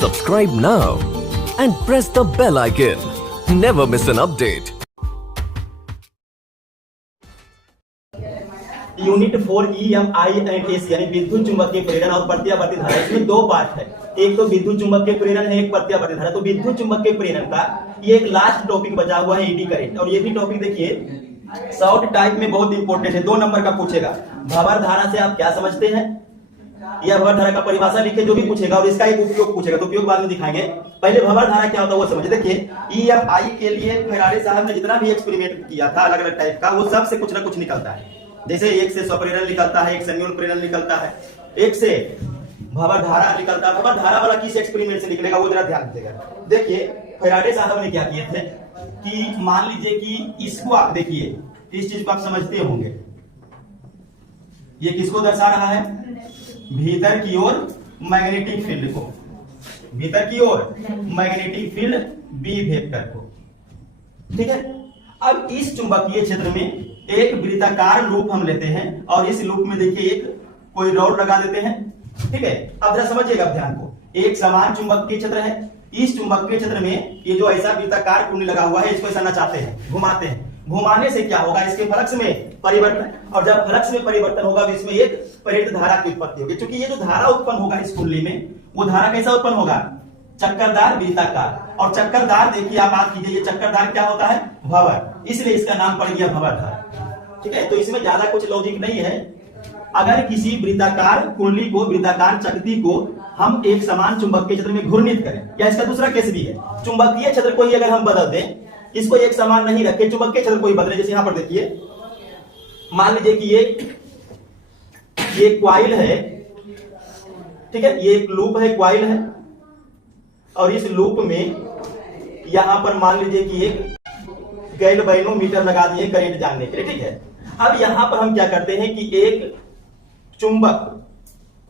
Subscribe now and press the bell icon. Never miss an update. Unit 4 EMINS यानी विद्युत चुंबकीय प्रेरण और प्रत्यावर्ती धारा, इसमें दो पार्ट है। एक तो विद्युत चुंबकीय प्रेरण है, एक प्रत्यावर्ती धारा। तो विद्युत चुंबकीय प्रेरण का ये एक लास्ट टॉपिक बचा हुआ है, ईडी करंट। और ये भी टॉपिक देखिए शॉर्ट टाइप में बहुत इंपॉर्टेंट है, 2 नंबर का पूछेगा। भंवर धारा से आप क्या समझते हैं, यह भंवर धारा का परिभाषा लिखे, जो भी पूछेगा, और इसका एक उपयोग पूछेगा, तो उपयोग बाद में दिखाएंगे। पहले भंवर धारा क्या होता है वो समझिए। देखिए EMI के लिए फैराडे साहब ने जितना भी एक्सपेरिमेंट किया था अलग अलग टाइप का, वो सब से कुछ ना कुछ निकलता है। जैसे एक से स्वप्रेरण निकलता है, एक से न्यून प्रेरण निकलता है, एक से भंवर धारा निकलता है। भंवर धारा वाला किस एक्सपेरिमेंट से निकलेगा वो जरा ध्यान दीजिएगा। देखिए फैराडे साहब ने क्या किए थे कि मान लीजिए कि इसको आप देखिए, इस चीज को आप समझते होंगे, ये किसको दर्शा रहा है, भीतर की ओर मैग्नेटिक फील्ड को, भीतर की ओर मैग्नेटिक फील्ड बी वेक्टर को। ठीक है, अब इस चुंबकीय क्षेत्र में एक वृत्ताकार लूप हम लेते हैं और इस लूप में देखिए एक कोई रॉड लगा देते हैं। ठीक है, अब जरा समझिएगा ध्यान को, एक समान चुंबकीय क्षेत्र है। इस चुंबकीय क्षेत्र में ये जो ऐसा वृत्ताकार कुंडली लगा हुआ है, इसको ऐसा नचाते हैं, घुमाते हैं। घुमाने से क्या होगा, इसके फ्लक्स में परिवर्तन, और जब फ्लक्स में परिवर्तन होगा तो इसमें एक प्रेरित धारा की उत्पत्ति होगी। क्योंकि ये जो धारा उत्पन्न होगा इस कुंडली में, वो धारा कैसा उत्पन्न होगा, चक्करदार वृत्ताकार। और चक्करदार देखिए आप बात कीजिए, ये चक्करदार क्या होता है, भंवर, इसलिए इसका नाम पड़ गया भंवर धारा। ठीक है, तो इसमें ज्यादा कुछ लॉजिक नहीं है। अगर किसी वृत्ताकार कुंडली को, वृत्ताकार चकती को हम एक समान चुंबकीय क्षेत्र में घूर्णित करें, या इसका दूसरा केस भी है, चुंबकीय क्षेत्र को ही अगर हम बदल दें, इसको एक समान नहीं रखे, चुंबकीय क्षेत्र को ही बदले। जैसे यहां पर देखिए, मान लीजिए कि ये क्वाइल है, ठीक है, ये एक लूप है, क्वाइल है, और इस लूप में यहां पर मान लीजिए कि एक गैल्वेनोमीटर लगा दिए करंट जानने के लिए। ठीक है, अब यहां पर हम क्या करते हैं कि एक चुंबक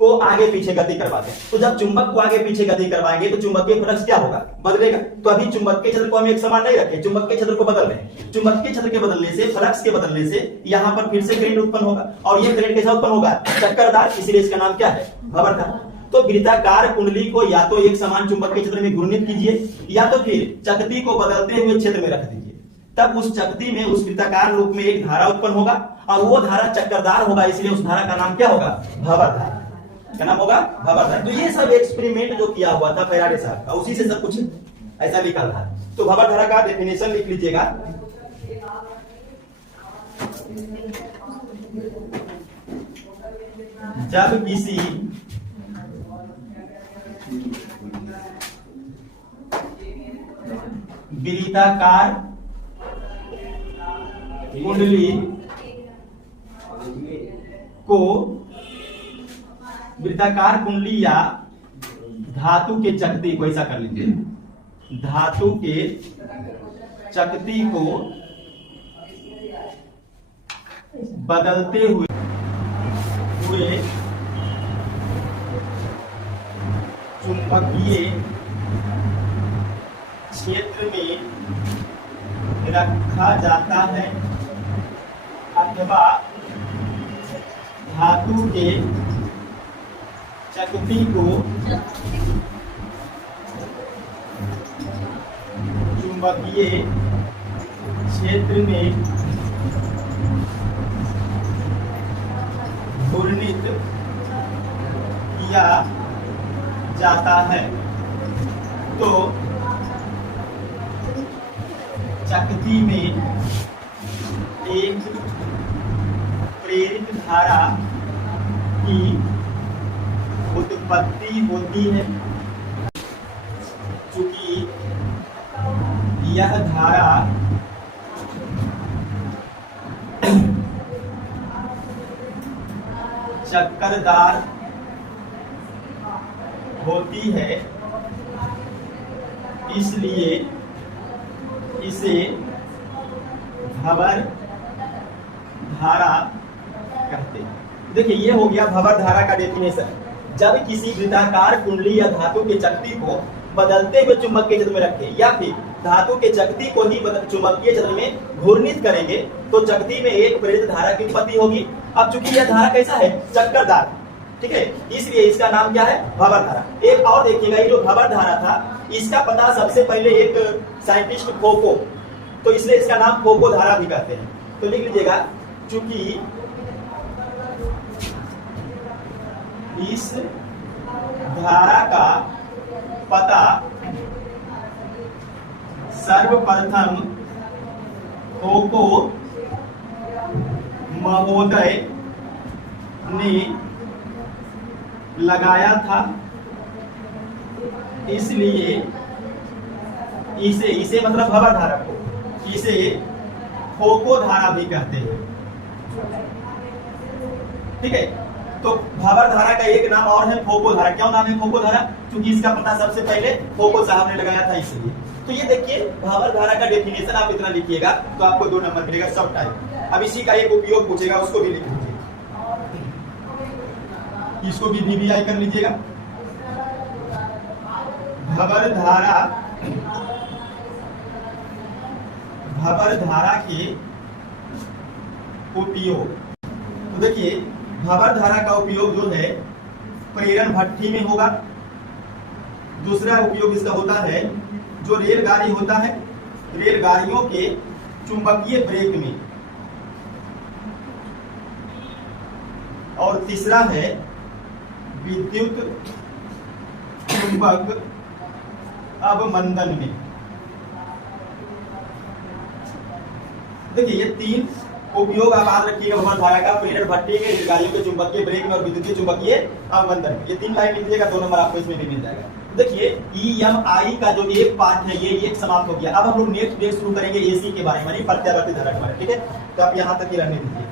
को आगे पीछे गति करवाते हैं। तो जब चुंबक को आगे पीछे गति करवाएंगे तो चुंबकीय फ्लक्स क्या होगा, बदलेगा। तो अभी चुंबकीय क्षेत्र को हम एक समान नहीं रखें, चुंबकीय क्षेत्र को बदल रहे हैं। चुंबकीय क्षेत्र के बदलने से, फ्लक्स के बदलने से यहां पर फिर से करंट उत्पन्न होगा, और ये करंट कैसा उत्पन्न होगा, चक्करदार, इसलिए इसका नाम क्या है, भंवर धारा। तो वृत्ताकार कुंडली को या तो एक समान चुंबकीय क्षेत्र में घूर्णित कीजिए, या तो फिर चकती को बदलते हुए क्षेत्र में रख दीजिए। तब उस चकती में, उस वृत्ताकार लूप में एक धारा उत्पन्न होगा, और वो धारा चक्करदार होगा, इसलिए उस धारा का नाम क्या होगा, भंवर धारा। क्या नाम होगा, भंवर धारा। तो ये सब एक्सपेरिमेंट जो किया हुआ था फैराडे साहब का, उसी से सब कुछ ऐसा निकल रहा है। तो भंवर धारा का डेफिनेशन लिख लीजिएगा। जब किसी वृत्ताकार कुंडली को, वृत्ताकार कुंडली या धातु के चकती को, ऐसा कर लीजिए, धातु के चकती को बदलते हुए चुंबकीय क्षेत्र में रखा जाता है, अथवा धातु के चकती को चुंबकीय क्षेत्र में घूर्णित किया जाता है। तो चकती में एक प्रेरित धारा की उत्पत्ति होती है। चूंकि यह धारा चक्करदार होती है, इसलिए इसे भंवर धारा कहते हैं। देखिए ये हो गया भंवर धारा का डेफिनेशन। जब किसी वृत्ताकार कुंडली या धातु के चकती को बदलते हुए चुंबकीय क्षेत्र में रखें, या फिर धातु के चकती को ही चुंबकीय क्षेत्र में घूर्णित करेंगे, तो चकती में एक प्रेरित धारा की उत्पत्ति होगी। अब चूंकि यह धारा कैसा है, चक्करदार, ठीक है, इसलिए इसका नाम क्या है, भंवर धारा। एक और देखिएगा, ये जो भंवर धारा था इसका पता सबसे पहले एक साइंटिस्ट फोको, तो इसलिए इसका नाम फोको धारा भी कहते हैं। तो लिख लीजिएगा, चूंकि इस धारा का पता सर्वप्रथम फोको महोदय ने लगाया था, इसलिए इसे मतलब भंवर धारा को इसे फोको धारा भी कहते हैं। ठीक है, तो भंवर धारा का एक नाम और है फोको धारा। क्यों नाम है फोको धारा? क्योंकि इसका पता सबसे पहले फोको साहब ने लगाया था, इसलिए। तो ये देखिए, भंवर धारा का डेफिनेशन आप इतना लिखिएगा तो आपको 2 नंबर मिलेगा सब टाइम। अब इसी का एक उपयोग पूछेगा, उसको भी लिख लीजिए, इसको भी VBI कर लीजिएगा। भंवर धारा के उपयोग, तो देखिए भंवर धारा का उपयोग जो है प्रेरण भट्ठी में होगा। दूसरा उपयोग इसका होता है जो रेलगाड़ी होता है, रेलगाड़ियों के चुंबकीय ब्रेक में। और तीसरा है विद्युत चुंबक अवमंदन में। देखिए, ये 3 उपयोग आप याद रखिएगा भंवर धारा का, प्रेरण भट्ठी में, रेलगाड़ियों के चुंबकीय ब्रेक में और विद्युत चुंबकीय अवमंदन में। ये 3 लाइन लिख लीजिएगा, 2 नंबर आपको इसमें भी मिल जाएगा। देखिए, EMI का जो एक पार्ट है ये एक समाप्त हो गया। अब हम लोग नेक्स्ट डेट शुरू करेंगे AC के बारे में, प्रत्यावर्ती धारा के बारे में। ठीक है, तो आप यहाँ तक ही रहने दीजिए।